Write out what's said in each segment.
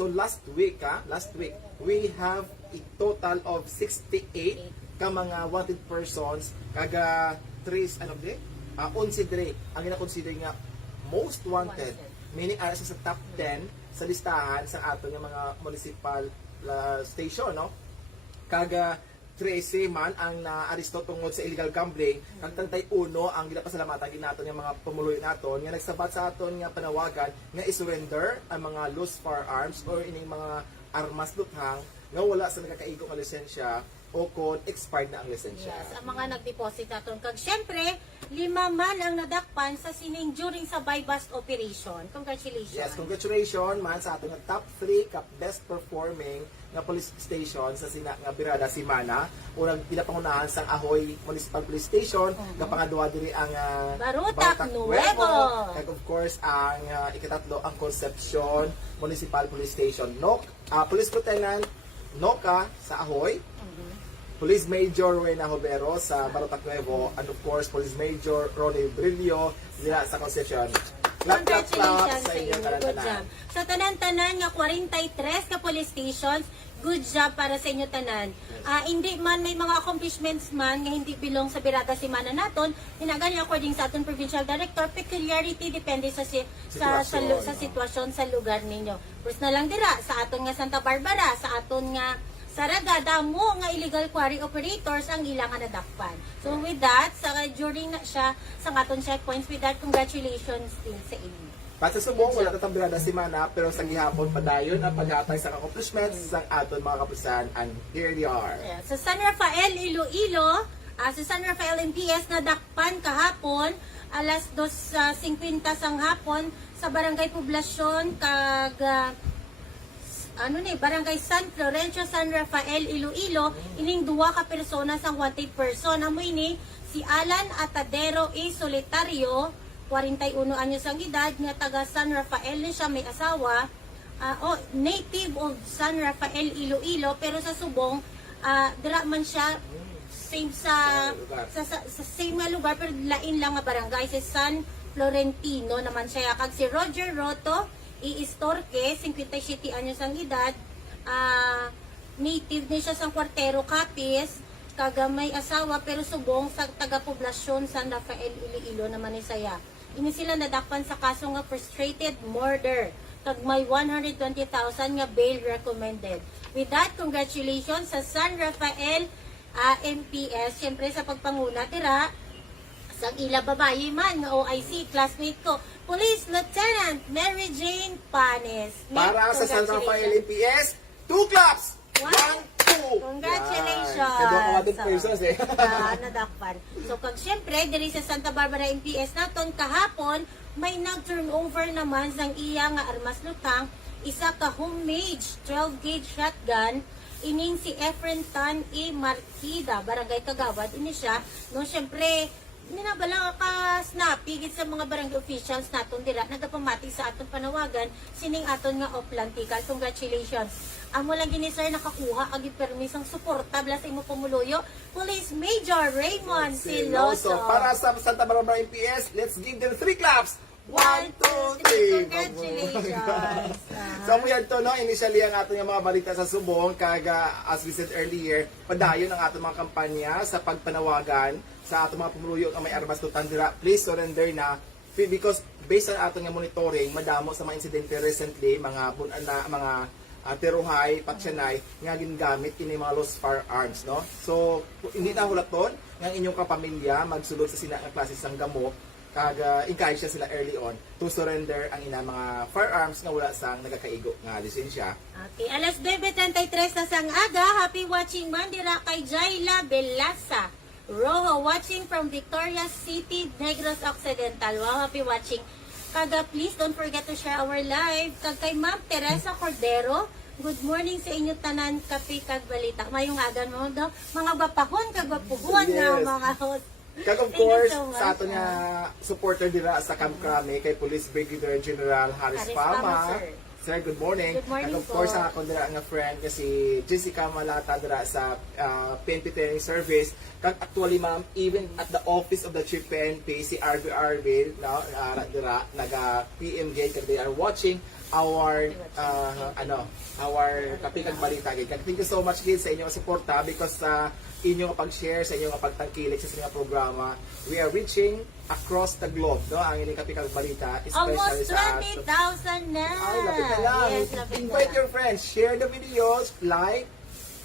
So last week, we have a total of 68 ka mga wanted persons kaga 3 11 dire ang gina-consider nga most wanted, meaning ara sa top 10 sa listahan sa ato nga mga municipal station, no? Kaga 13 man ang naaresto tungod sa illegal gambling, kag 31 ang ginapasalamatan ginaton nga mga pumuloy naton nga nagsabat sa aton nga panawagan nga i-surrender ang mga loose firearms or ining mga armas luthang nga wala sa nakakaigo nga lisensya o kung expired na ang lisensya. Yes, ang mga nag-deposit naton. Kag syempre, 5 man ang nadakpan sa sining during sa buy-bust operation. Congratulations. Yes, congratulations man sa ating top 3 ka best performing nga police station sa sina nga birada si Mana. Unang pinapangunahan sang Ahoy Municipal Police Station, nga pangadua diri ang Barutak Nuevo. Kag of course ang ikatatlo ang Concepcion Municipal Police Station. Police Lieutenant Noka sa Ahoy. Police Major Reyna Jovero sa Barutak Nuevo, and of course Police Major Ronnie Brillo sa Concepcion. Congratulations sa inyo, Good job. Sa tanan-tanan nga 43 ka police stations, good job para sa inyo tanan. Hindi man may mga accomplishments man nga hindi bilong sa Birada Simana naton, hinagani according sa aton provincial director, peculiarity depende sa sitwasyon sa lugar ninyo. Personal lang dira sa aton nga Santa Barbara, sa aton nga Saragada mo nga illegal quarry operators ang ilang nadakpan. So with that, during na siya sa aton checkpoints, with that, congratulations din sa inyo. Para sa subong, wala tatang birada si Mana, pero sa gihapon padayon ang paghatay sa accomplishments sa aton mga kapulisan, and here they are. Yeah. Sa San Rafael, Iloilo, sa San Rafael MPS nadakpan kahapon, alas 2:50 sang hapon, sa Barangay Poblasyon, Barangay San Florencio, San Rafael, Iloilo, ining duwa ka persona sang wanted person. Amo ini si Alan Atadero A. Solitario, 41 anyos ang edad, nga taga San Rafael ni siya, may asawa, native of San Rafael, Iloilo, pero sa subong, dira man siya, same sa same nga lugar, pero lain lang nga barangay, si San Florentino naman siya. Kag si Roger Roto, Iistorque, 57 anyos ang edad, native ni siya sa Cuartero, Capiz, kagamay asawa pero subong sa taga-poblasyon San Rafael, Iloilo naman ni saya. Ini sila nadakpan sa kaso nga frustrated murder, kag may 120,000 nga bail recommended. With that, congratulations sa San Rafael MPS, syempre sa pagpanguna tira sa ila babae man nga OIC, classmate ko, Police Lieutenant Mary Jane Panes. Para sa San Rafael MPS, 2 claps! 1, 2! Congratulations! Nadakpan. So, kag syempre, diri sa Santa Barbara MPS naton kahapon, may nag-turnover naman sang iya nga armas lutang, isa ka homemade 12-gauge shotgun, ining si Efren Tan E. Marquida, Barangay Kagawad, ini siya. No, syempre, minabala ka snappy sa mga barangay officials naton dira nagapamati sa aton panawagan sining aton nga oplantical. Congratulations. Amo lang gini sir nakakuha agi permisang suporta bla sa imo pamuluyo, Police Major Raymond Siloso. Para sa Santa Barbara MPS, let's give them 3 claps. 1, 2, 3. Congratulations. So mo yan to, no? Initially ang ato nga mga balita sa subong, kaga as we said earlier, padayon ang ato mga kampanya sa pagpanawagan sa ato mga pumuluyo nga may armas lutan dira. Please surrender na, because based on ato nga monitoring, madamo sa mga insidente recently, mga teruhay, patsyanay, nga ginagamit ini mga lost firearms, no? So hindi na hulaton nga inyong kapamilya magsulod sa sina nga klase sang gamot, kaga encourage sila early on to surrender ang ina mga firearms nga wala sang nagakaigo nga lisensya. Okay, alas 9:33 na sang aga. Happy watching man dira kay Jayla Belasa Rojo, watching from Victoria City, Negros Occidental. Wow, happy watching. Kaga, please don't forget to share our live. Kag kay Ma'am Teresa Cordero, good morning sa inyo tanan, kape kag balita. Mayong agan mo do, mga bapahon kag bapuhuan nga mga host. Kag of course, sa ato nga supporter dira sa Camp Crame kay Police Brigadier General Harris Palma, Sir, good morning. Good morning And of course, po. ako dira nga friend kasi Jessica Malata dira sa PNP Training Service. Kag actually ma'am, even at the office of the Chief PNP, si RB Arvil, no, dira naga PMJ kag they are watching our our Kapikag Balita. Kag thank you so much gid sa inyong suporta because sa inyong pag-share, sa inyong pagtangkilik sa inyong programa, we are reaching across the globe, no? Ang inyong Kapikag Balita, especially Almost sa 20,000 na. ay, lapit na lang. Yes, lapit Invite na. your friends. Share the videos. Like,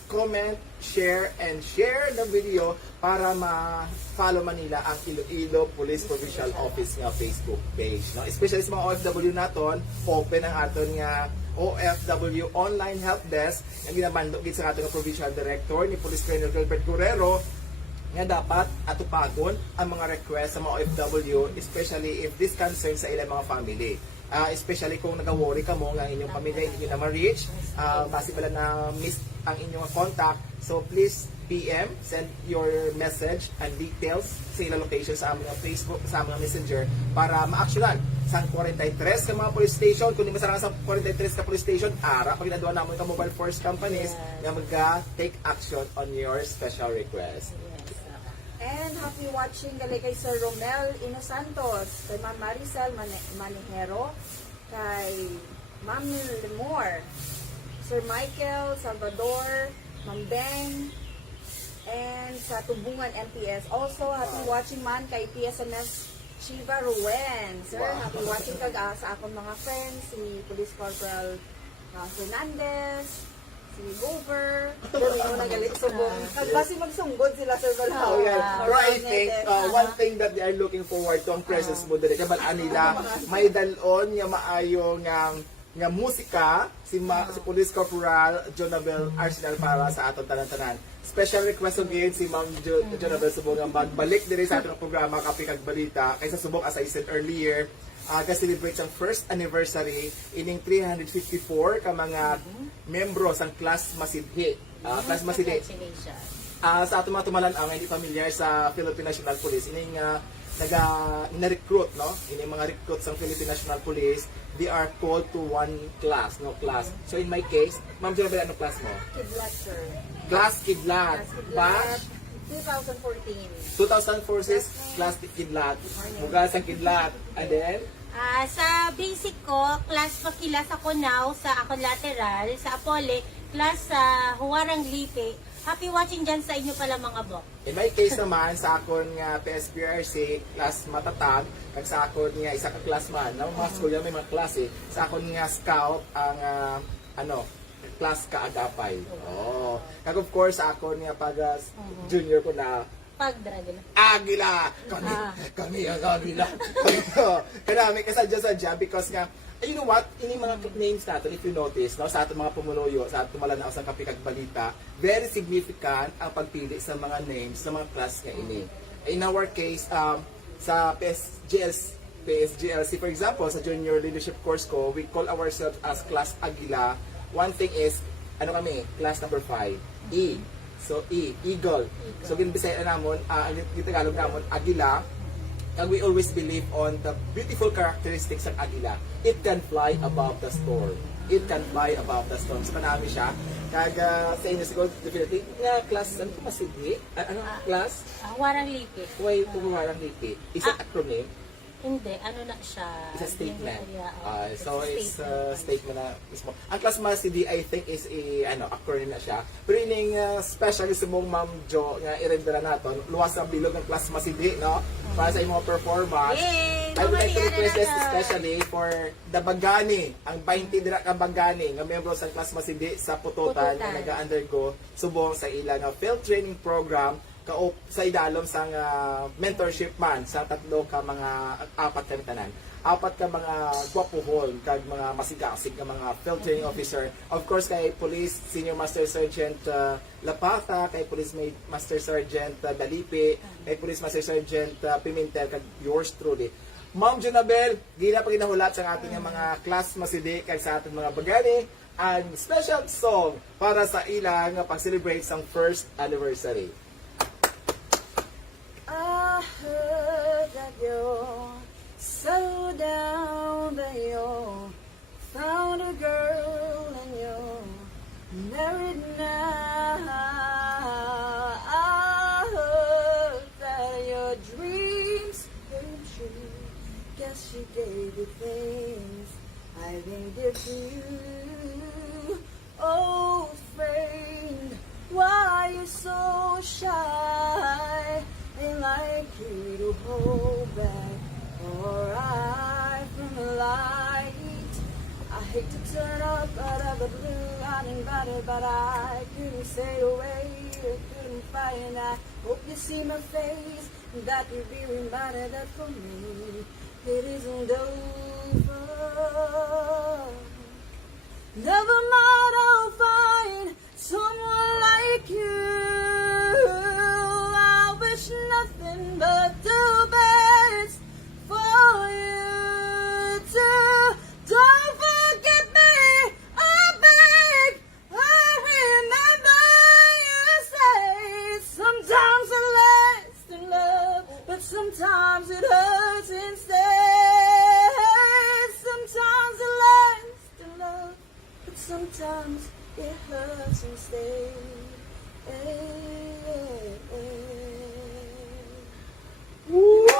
comment, share, and share the video para ma-follow Manila ang Iloilo Police Provincial Office nga Facebook page. No? Especially sa mga OFW naton, open ang aton nga OFW Online Help Desk nga ginabandog gid sa aton nga Provincial Director ni Police Colonel Gilbert Guerrero nga dapat atupagon ang mga request sa mga OFW, especially if this concerns sa ilang mga family. Especially kung nag-worry ka mo nga inyong pamilya hindi nyo na ma-reach, possible na miss ang inyong contact. So please PM, send your message and details sa ilang location sa aming Facebook, sa aming Messenger para ma-actionan sa 43 ka mga police station. Kung di masarang sa 43 ka police station, ara pag ginagawa namin ka mobile force companies nga mag-take action on your special request. And happy watching gali kay Sir Romel Inosantos, kay Ma'am Maricel Manijero, kay Ma'am Lemore, Sir Michael Salvador, Ma'am Beng, and sa Tubungan MPS. Also, happy watching man kay PSMS Shiva Ruen. Sir, Wow. happy watching kag sa akong mga friends, si Police Corporal Fernandez, si Gover, doon na galit subong. Kasi magsunggod sila Sir Balao. Oh, yeah. Pero I think Oriented. one thing that they are looking forward to ang presence mo dito. Kabalaan nila, may dalon nga maayo nga musika si Police Corporal Jonabel Arsenal para sa aton tanan-tanan. Special request again si Ma'am Jonabel subong nga magbalik diri sa atong programa Kapikag Balita kaysa subong as I said earlier ga-celebrate ang first anniversary ining 354 ka mga membro sang class Masidhi. Class Masidhi. Congratulations. Sa ato mga tumalan-ang hindi familiar sa Philippine National Police, ining na-recruit, no? Ining mga recruit sa Philippine National Police, they are called to one class, no class. So in my case, Ma'am Jonabel, ano class mo? Kidlat, sir. Class Kidlat. Batch 2014. 2004 sis, class Kidlat. Mugas ang Kidlat. And then, Sa basic ko, class pakilas ako now sa ako lateral, sa Apole, class sa Huwarang Lipe. Happy watching dyan sa inyo pala mga bok. in my case naman, sa akon nga PSPRC, class matatag, kag sa akon nga isa ka class man, no? Mga school yan may mga klase. Sa akon nga scout, ang class kaagapay. Oh. Kag of course, sa akon nga pag junior ko na Pag-dragon. Agila! Kami ang Agila. Kaya may kasadya-sadya because nga, you know what, ini mga names natin, if you notice, no, sa ating mga pumuloyo, sa ating tumalan sa Kapikag Balita, very significant ang pagpili sa mga names sa mga class nga ini. In our case, sa PSGLC, for example, sa junior leadership course ko, we call ourselves as Class Agila. One thing is, class number 5, E. So, Eagle. So, ginbisaya namon, ang Tagalog namon, Agila. And we always believe on the beautiful characteristics ng Agila. It can fly above the storm. It can fly above the storm. So, panami siya. Kag sa inyo siguro, definitely, class, ano pa sige? Class? Huwarang Lipe. Why pumaharang lipi? Is it acronym? Hindi, ano na siya? It's a statement. Hindi, So it's a statement na mismo. Ang class Masidi, I think is acronym na siya. Pero ining specially sa mong Ma'am Jo nga i-rendera naton, luwas ang bilog ng class Masidi, no? Para sa imong performance. Yay! I would like to Mamalian na request this naton. especially for the Bagani, ang 20 dira ka Bagani nga membro sa class Masidi sa Pututan nga Pututan. nag-undergo subong sa ilang field training program sa idalom sa mentorship man sa tatlo ka mga apat ka tanan. Apat ka mga gwapuhon kag mga masigasig nga mga field training officer. Of course kay Police Senior Master Sergeant Lapata, kay Police Master Sergeant Dalipe, kay Police Master Sergeant Pimentel kag yours truly. Ma'am Jonabel, gina pa ginahulat sa ating mga class Masidi kag sa ating mga bagani ang special song para sa ilang pag-celebrate sa first anniversary. I heard that you're so down that you're found a girl and you're married now. I heard that your dreams came true. Guess she gave you things I didn't give to you. Oh, friend, why you so shy? Ain't like you to hold back or hide from the light. I hate to turn up out of the blue, uninvited, but I couldn't stay away, I couldn't fight, and I hope you see my face, and that you'll be reminded that for me, it isn't over. Never mind, I'll find someone like you. I wish nothing but the best for you too. Don't forget me, I beg. I remember you say sometimes it lasts in love, but sometimes it hurts instead. Sometimes it lasts in love, but sometimes it hurts instead.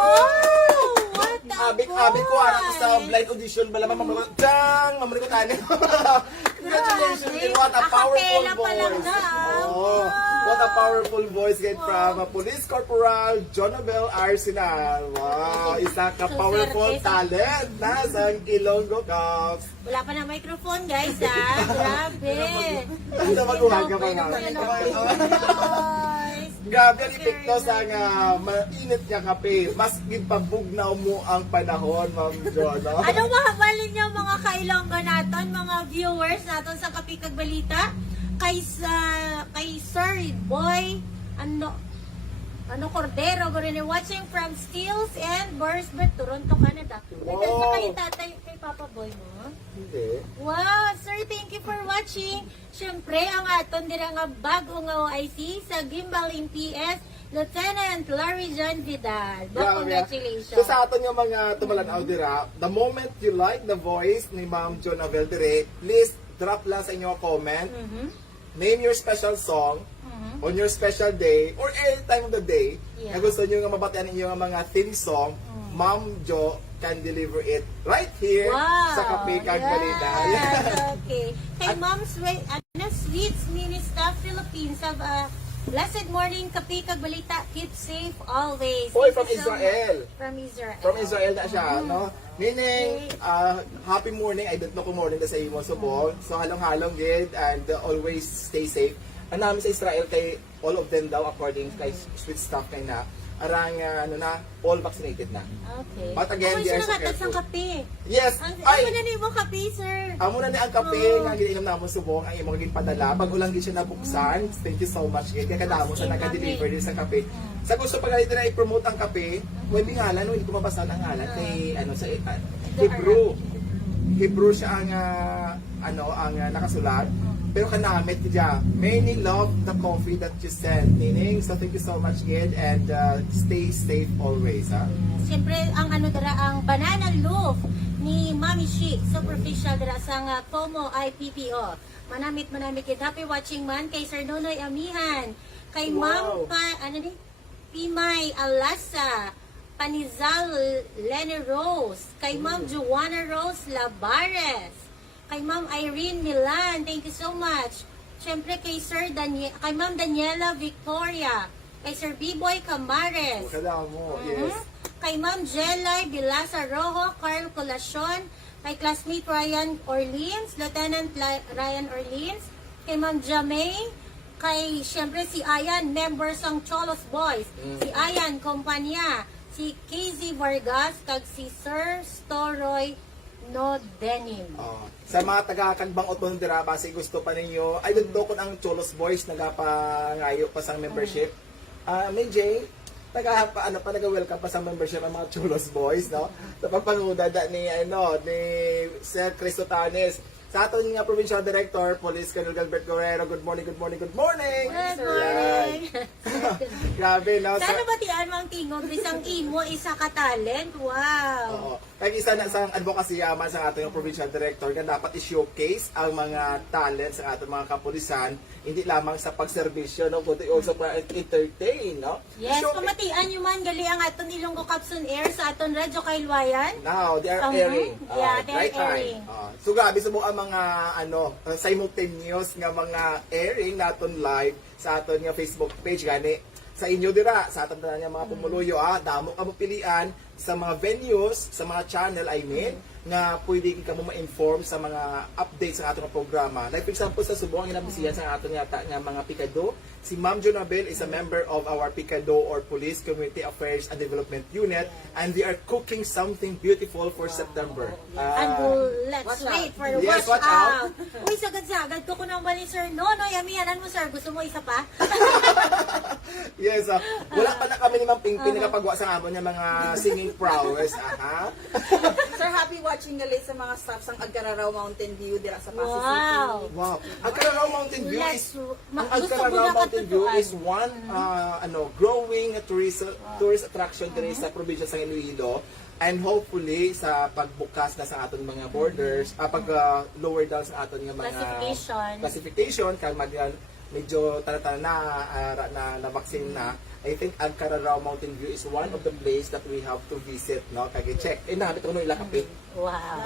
What a Abik-abik ko anak voice! sa blind audition bala mamamalo ko tang mamamalo ko tani. Congratulations, Grabe. kid. What a powerful Acapella pa lang voice. na, ah. Oh, what a powerful voice get from Police Corporal Jonabel Arsenal. Wow, isa ka powerful Swerte. talent na sa Ilonggo Cups. Wala pa na microphone, guys, ha? Grabe. Ano mag-uhaga pa nga? Guys. Grabe ang epekto sa nga mainit nga kape. Mas gipabugnaw mo ang panahon, Ma'am Jo, no? Ano mahabalin niyo mga kailonggo naton, mga viewers naton sa Kapikag Balita? Kay Sir Boy, Cordero, watching from Steels and Burnsburg, Toronto, Canada. May Wow. ba kayo tatay kay Papa Boy mo? Hindi. Wow, sir, thank you for watching. Siyempre, ang aton dira nga bago nga OIC sa Gimbal MPS, Lieutenant Larry John Vidal. Grabe. Congratulations. So sa aton yung mga tumalanaw dira, the moment you like the voice ni Ma'am Jonabel dire, please drop lang sa inyong comment. Name your special song on your special day or any time of the day Yeah. na gusto nyo nga mabatian ninyo ang mga theme song, Ma'am Jo can deliver it right here Wow. sa Kapikag Balita. Yes, okay. Kay Mom's Sweets Mini Staff Philippines have a blessed morning, Kapikag Balita. Keep safe always. Oy, Thank from you so Israel. much. From Israel. From Israel na siya, no? Meaning, happy morning. I don't know kung morning na sa imo subong. So, halong-halong gid and always stay safe. Ang namin sa Israel kay all of them daw according kay sweet staff kay na arang all vaccinated na. Okay. But again, Ako they siya are so nakatas ng careful. kape. Yes. Ang Ay, na ni mo kape, sir. amo na ni ang kape nga ginainom namo subong ang imong gin padala. Pag ulang gid siya nabuksan. Thank you so much gid. Kaya kadamo sa naka-deliver din sa kape. Sa gusto pa ganito na i-promote ang kape, may ngalan, hindi ko mabasa ang ngalan kay sa Hebrew. Hebrew siya ang nakasulat. Pero kanamit diya. Many love the coffee that you send. Meaning, so thank you so much gid and stay safe always, ha. Siyempre, ang ang banana loaf ni Mami Shi, superficial dira sa nga Como IPPO. Manamit kid. Happy watching man kay Sir Nonoy Amihan. Kay Ma'am Pimay Alasa. Panizal Lenny Rose. Kay Ma'am Joanna Rose Labares. Kay Ma'am Irene Milan, thank you so much. Siyempre kay kay Ma'am Daniela Victoria, kay Sir B-Boy Camares, Kadamo, yes. kay Ma'am Jelay Bilasa Rojo, Carl Colacion, kay classmate Ryan Orleans, Lieutenant Ryan Orleans, kay Ma'am Jamay, kay siyempre si Ayan, members ng Cholos Boys, si Ayan Kompanya, si KZ Vargas, kag si Sir Storoy No Denim. Sa mga taga-Kagbang Oton dira base gusto pa ninyo, I don't know kung ang Cholos Boys nagapangayo pa sa membership. May Jay, nag-welcome pa sa membership ang mga Cholos Boys, no? Sa pagpanguda ni Sir Cristo Tanes. Sa aton nga Provincial Director, Police Colonel Galbert Guerrero, good morning, good morning, good morning! Good morning! Yan. Grabe, no? Sana ba tiyan mang tingog, isang imo, isa ka talent? Wow! Oo. Kaya isa na sa advocacy yaman sa ating provincial director na dapat i-showcase ang mga talents sa ating mga kapulisan, hindi lamang sa pagserbisyo, no, kundi also para entertain, no? Yes, Showcase- pamatian nyo man, gali ang aton Ilonggo Capson Air sa aton Radyo Kailwayan. Now, they are Uh-huh. airing. Yeah, they are right time. airing. So grabe sa mga simultaneous nga mga airing naton live sa aton nga Facebook page gani sa inyo dira sa aton nga mga pumuluyo damo ka mo pilian sa mga venues, sa mga channel I mean nga pwede ka mo ma-inform sa mga updates sa atong programa. Like for example sa Subo ang inabisihan sa aton yata nga mga pikado. Si Ma'am Jonabel is a member of our Pikado or Police Community Affairs and Development Unit and they are cooking something beautiful for September. And let's Watch wait out. for the Yes, watch watch out. out. Uy, sagad-sagad ko nang bali, sir. No, yamihanan mo, sir. Gusto mo isa pa? Yes, wala pa na kami ni Ma'am Pingping nakapagawa sa amon ng mga singing prowess. Sir, happy watching gali sa mga staff sang Agcararaw Mountain View dira sa Pasig Wow. City. Wow. Ang Cararao Mountain View Let's- is ma- ang gusto ko Cararao na Mountain View katutuan. is one growing tourist attraction diri sa probinsya sa Iloilo. And hopefully sa pagbukas na sa aton mga borders, pag lower down sa aton nga mga classification kag medyo tara na vaccine na. I think ang Cararao Mountain View is one of the place that we have to visit, no? Kag check. Nahabit ko no ila kape. Wow.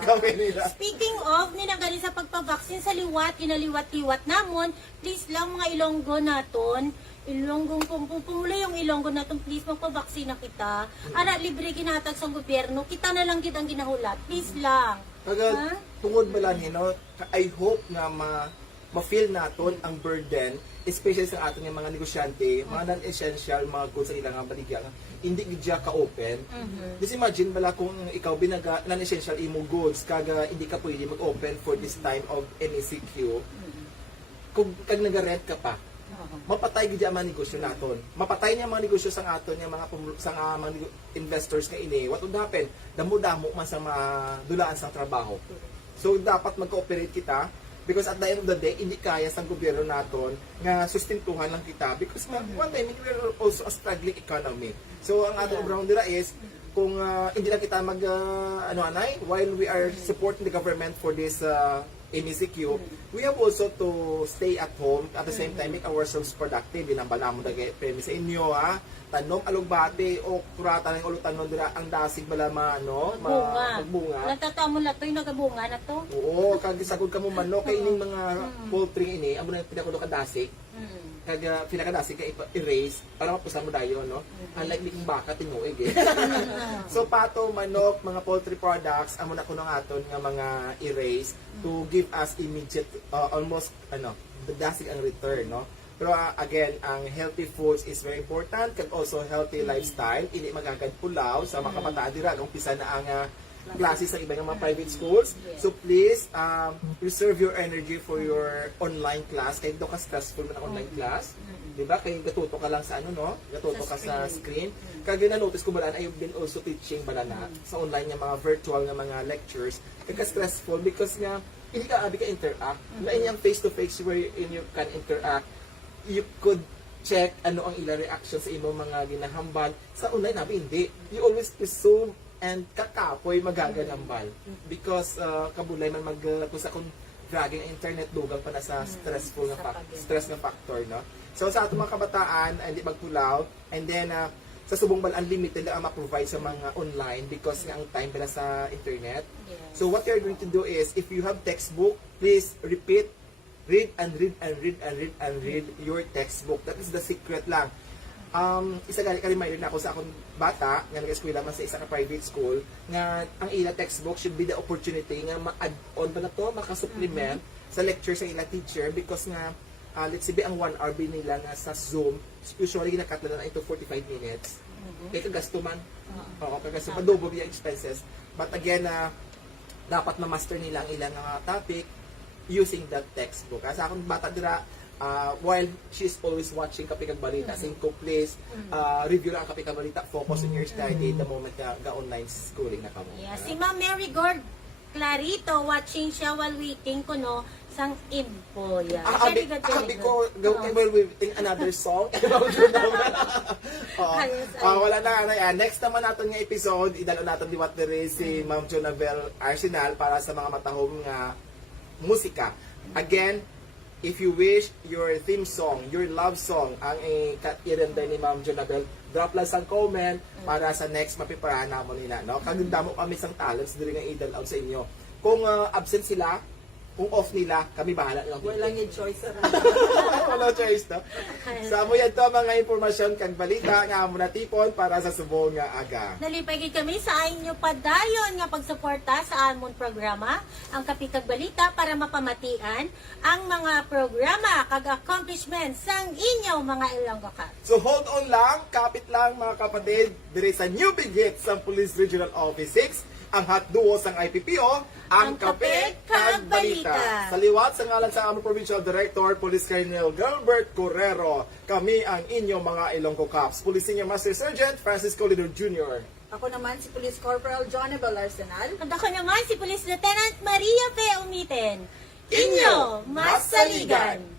Kami nila. Speaking of, ninagali sa pagpabaksin sa liwat, inaliwat-liwat namon, please lang mga Ilonggo naton, Ilonggong pumula yung Ilonggo naton, please magpabaksin na kita. Ara, libre ginatag sa gobyerno, kita na lang kitang ginahulat, please lang. Kagad, tungod ba lang, I hope na ma-feel naton ang burden, especially sa ating mga negosyante, mga non-essential, mga goods sa ilang baligya, hindi gidya ka-open. Just imagine bala kung ikaw binaga non-essential imo goods, kaga hindi ka pwede mag-open for this time of MECQ. Kung kag nag-rent ka pa, mapatay gid ang mga negosyo naton. Mapatay niya mga negosyo sa aton nga mga investors nga ini. What would happen? Damo-damo man sa mga dulaan sa trabaho. So dapat mag-cooperate kita because at the end of the day hindi kaya sa gobyerno naton nga sustentuhan lang kita because one time we are also a struggling economy. So ang ating ground dira is kung hindi lang kita while we are supporting the government for this MECQ, we have also to stay at home at the same time make ourselves productive. Binambala mo dagay premi sa inyo tanom alugbate o kurata ng ulutan dira ang dasig bala magbunga. Nagtatamon na to, yung nagabunga na to. Oo, kag gisagod ka mo manok kay ining mga poultry ini amo na pinakulo ka dasig. Kag pila ka dasig ka erase para mapusan mo dayon no. Unlike liking baka tinuig eh. So pato, manok, mga poultry products amo na kuno aton nga mga erase to give us immediate almost the dasig ang return no. Pero again, ang healthy foods is very important kag also healthy lifestyle. Hindi magagad pulaw sa mga kabataan dira umpisa na ang klase sa ibang mga private schools. So please reserve your energy for your online class. Kaya do ka stressful na online class. Diba? Kaya gatuto ka lang sa gatuto ka sa screen. Kaya na-notice ko ba I've been also teaching ba na sa online nga mga virtual nga mga lectures. Kaya stressful because nga hindi ka abi ka interact. Na inyang face-to-face where you can interact. You could check ano ang ilang reaction sa imong mga ginahambal. Sa online nabi hindi. You always presume and kakapoy magaganambal because kabulay man kung dragging ang internet dugang pa na sa stressful na stress na factor no. So sa atong mga kabataan hindi magpulaw and then sa subong bal unlimited lang ang ma-provide sa mga online because nga ang time pala sa internet. So what you're going to do is if you have textbook, please read and read and read and read and read your textbook. That is the secret lang. Isa gali ka-reminder na ako sa akong bata nga nag-eskwela man sa isa ka private school nga ang ila textbook should be the opportunity nga ma-add on ba na to, maka-supplement sa lecture sa ila teacher because nga let's say ang 1 hour nila nga sa Zoom usually ginakatla na ito 45 minutes. Kaya kagasto man. Oo, kagasto pa double yung expenses. But again dapat ma-master nila ang ilang topic using that textbook. Sa akong bata dira while she's always watching Kapikag Balita, Cinco Place, review lang ang Kapikag Balita, focus on your study the moment ga online schooling na kamo. Yeah, si Ma'am Mary Gord Clarito watching siya while waiting ko no sang Impoya. Abi ko, will we in another song? Wala na. Next naman natin nga episode, idalo natin di what there is si Ma'am Jonabel Arsenal para sa mga matahong nga musika. Again, if you wish your theme song, your love song, ang i-render ni Ma'am Jonabel, drop lang sa comment para sa next mapiparahan naman nila. No? Kaganda mo kami sang talents, dili nga idal out sa inyo. Kung absent sila, kung off nila, kami bahala lang. Walang yung choice sa Wala choice, no? Sa mo yan to, mga informasyon kag balita nga mo natipon para sa subong nga aga. Nalipay kami sa inyo padayon nga pagsuporta sa amon programa, ang Kapikag Balita para mapamatian ang mga programa kag accomplishments sang inyo mga Ilonggo Caps. So hold on lang, kapit lang mga kapatid, dire sa new big hit sa Police Regional Office 6, ang hot duo sang IPPO, ang Kape kag Balita. Sa liwat sa ngalan sa among Provincial Director, Police Colonel Gilbert Correro, kami ang inyong mga Ilonggo Caps. Police Senior Master Sergeant Francisco Lidor Jr. Ako naman si Police Corporal Jonabel Arsenal. At ako naman si Police Lieutenant Maria P. Umiten. Inyo, Masaligan!